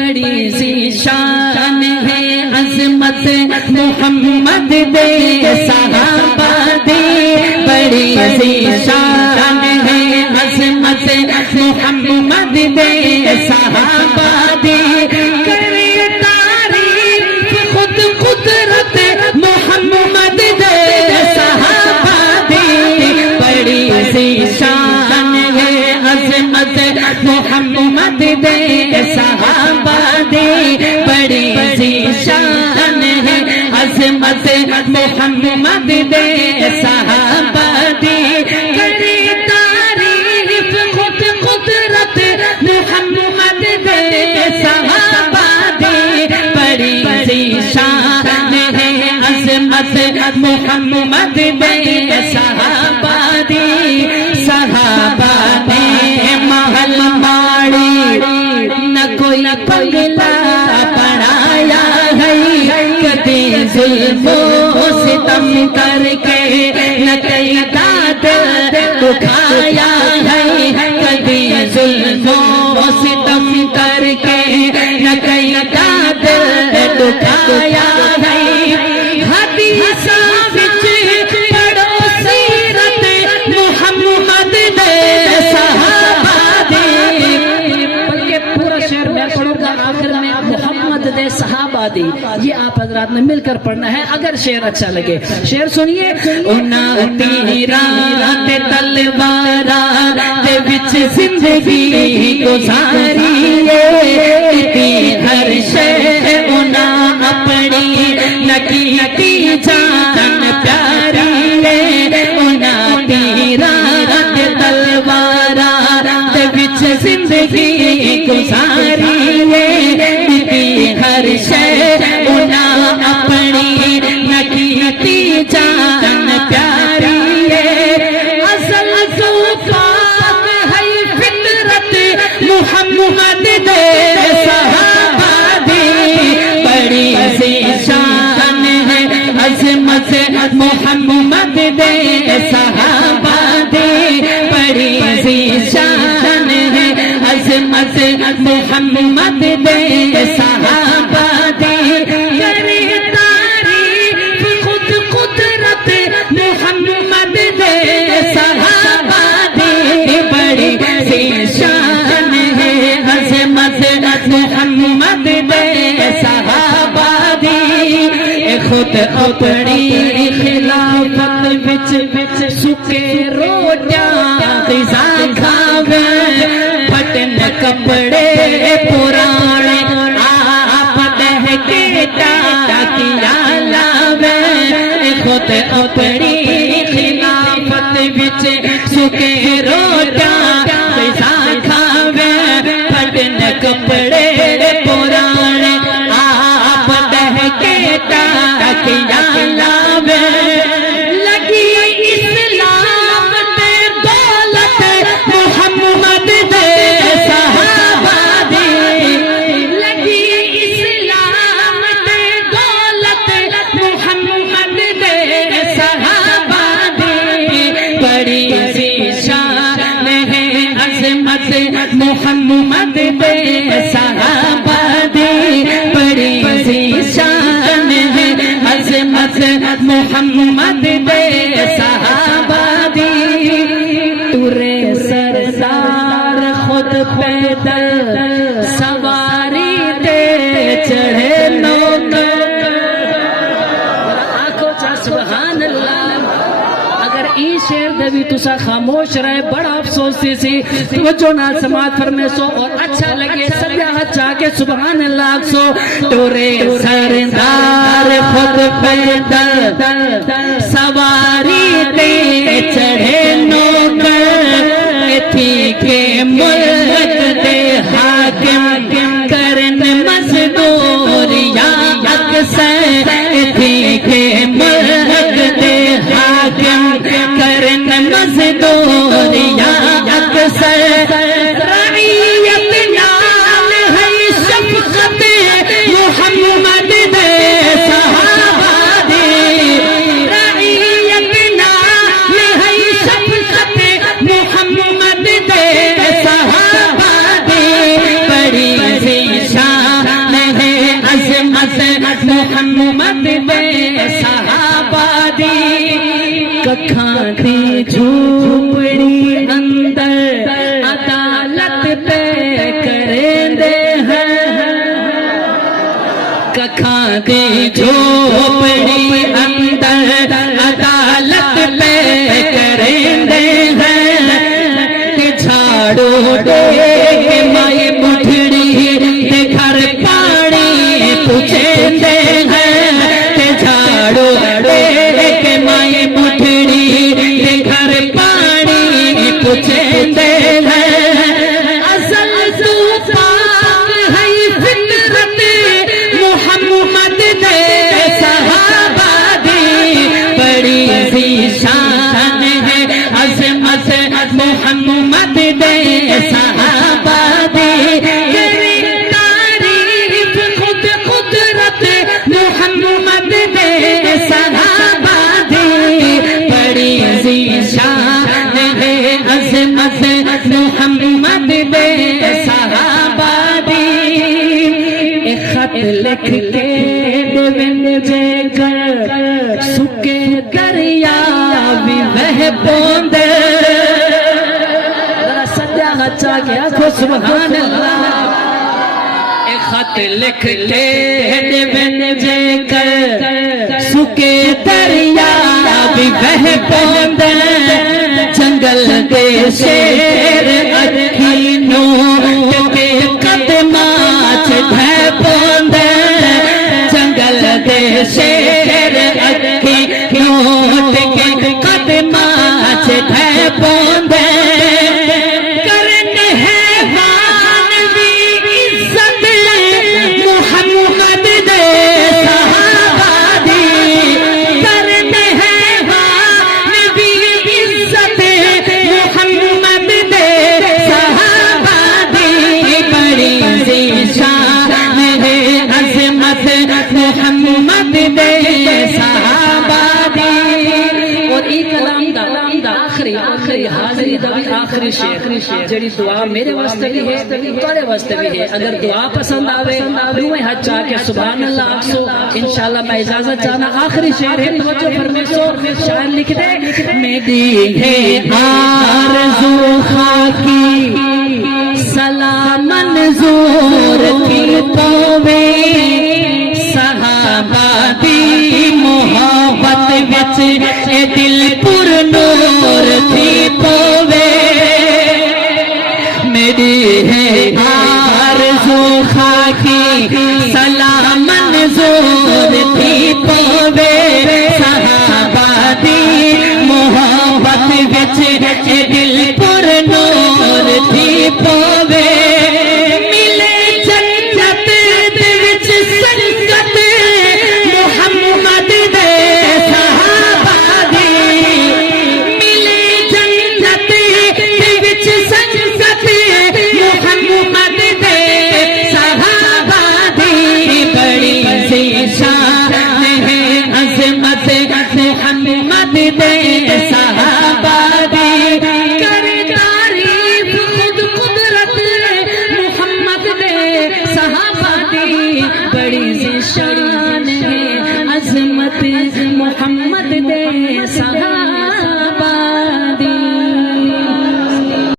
بڑی سی شان ہے عظمت محمد دے صحابہ دی، بڑی سی شان ہے عظمت محمد دے صحابہ دی، کرے تعریف خود قدرت محمد دے صحابہ دی، بڑی سی شان ہے عظمت محمد دے صحابہ دی، بڑی سی شان ہے عظمت محمد دے صحابہ دی، کرے تعریف خود قدرت محمد دے صحابہ دی، بڑی سی شان ہے عظمت محمد دے صحابہ دی، صحابہ نے محل ماڑی نہ کوئی پگلا پڑھایا ہے، کبھی ظلم و ستم کر کے نہ کئی داد اٹھایا ہے، کبھی ظلم و ستم کر کے نہ کئی داد اٹھایا ہے، حدیثاں وچ پڑھو سیرت محمد دے صحابہ دی، بلکہ پورا شعر میں پڑھوں گا آخر میں محمد دے صحابہ دی، یہ آپ حضرات نے مل کر پڑھنا ہے اگر شعر اچھا لگے۔ شعر سنیے، انہاں تیراں تے تلواراں دے وچ زندگی گزاری ہے، ہر شے انہاں اپنی نکیتی جان پیاری ہے، انہاں تیراں تے تلواراں دے وچ زندگی گزاری ہے، ہر شے انہاں اپنی نکیتی جان پیاری ہے، اصل تو پاک ہے فطرت محمد دے صحابہ دی، بڑی سی شان ہے عظمت محمد دے صحابہ دی، بڑی سی شان ہے عظمت محمد دے صحابہ دی، کرے تعریف خود قدرت محمد دے صحابہ دی، بڑی سی شان ہے عظمت محمد دے صحابہ دی، خود اپنی خلافت وچ سکے روٹیاں غذا کھاوے، پھٹن کپڑے پرانے آپ دہ کے ٹاکیاں لاوے، خود اپنی خلافت وچ سکے روٹیاں غذا کھاوے، پھٹن کپڑے پرانے آپ دہ کے ٹاکیاں لاوے، لگی اسلام تے دولت محمد دے صحابہ دی، لگی اسلام تے دولت محمد دے صحابہ دی، بڑی سی شان ہے عظمت محمد دے صحابہ دی، بڑی سی شان ہے عظمت محمد دے صحابہ دی، تورے سردار خود پیدل سواری دے چڑھے نوکر، آنکھوں چا سبحان اللہ، اگر ای شعر دے بھی تسا خاموش رہے بڑا افسوس سی، توجہ نال سماعت فرمے سو اور اچھا لگے سب ہاتھ چاہ کے سبحان اللہ سو، تورے سردار خود پیدل سواری دے چڑھے نوکر، تھی کے ملک دے حاکم کرن مزدور یا اکثر، تھی کے ملک دے حاکم کرن مزدور یا اکثر، رعیت نال ہے شفقت محمد دے صحابہ دی، رعیت نال ہے شفقت محمد دے صحابہ محمد دے صحابہ دی ککھاں دی جھوپڑی اندر عدالت پہ کریندے ہیں ککھاں دی جھوپڑی اندر عدالت پہ کریندے ہیں کہ جھاڑو دے کے مائی مٹھڑی دے گھر پانی پوچھتے ہیں کہ جھاڑو دے کے مائی مٹھڑی دے گھر پانی پوچھتے ہیں اصل تو پاک ہے فطرت محمد دے صحابہ دی بڑی ذیشان ہے عظمت محمد دے صحابہ دی کرے تعریف خود قدرت محمد دے صحابہ دی بڑی ذیشان ہے عظمت محمد دے صحابہ دی ایک خط لکھ کے دیوین جے کر سکے دریا بھی بہ پوندے ذرا سجا ہچا کے آنکھو سبحان اللہ ایک خط لکھ کے دیوین جے کر سکے دریا بھی بہ پوندے جنگل دے شیر اکھینوں تے قدماں چ ڈھے پوندے جنگل دے شیر اکھینوں تے قدماں چ ڈھے پوندے کرن حیوان دی عزت محمد دے صحابہ دی کرن حیوان دی عزت محمد دے صحابہ دی بڑی ذیشان ہے عظمت محمد دے صحابہ دی اور ای کلام دا آخری حاضری دا بھی آخری شیخ جڑی دعا میرے واسطے بھی ہے تارے واسطے بھی ہے اگر دعا پسند آوے روئے ہاتھ چاہ کے سبحان اللہ آکسو انشاءاللہ میں اجازت چاہنا آخری شعر ہے توجہ فرمے سو شاعر لکھ دے میری ہے آرزو خاکی سلام منظور تھی پوے صحابہ دی محبت وچ اے دل پر نور تھی پوے میری ہے آرزو خاکی سلام منظور تھی پوے صحابہ دی محبت وچ اے دل پر نور تھی پوے ملے جنت دے وچ سنگت محمد دے صحابہ دی ملے جنت دے وچ سنگت محمد دے صحابہ دی بڑی ذیشان ہے عظمت محمد دے صحابہ دی کرے تعریف خود قدرت محمد دے صحابہ دی بڑی ذیشان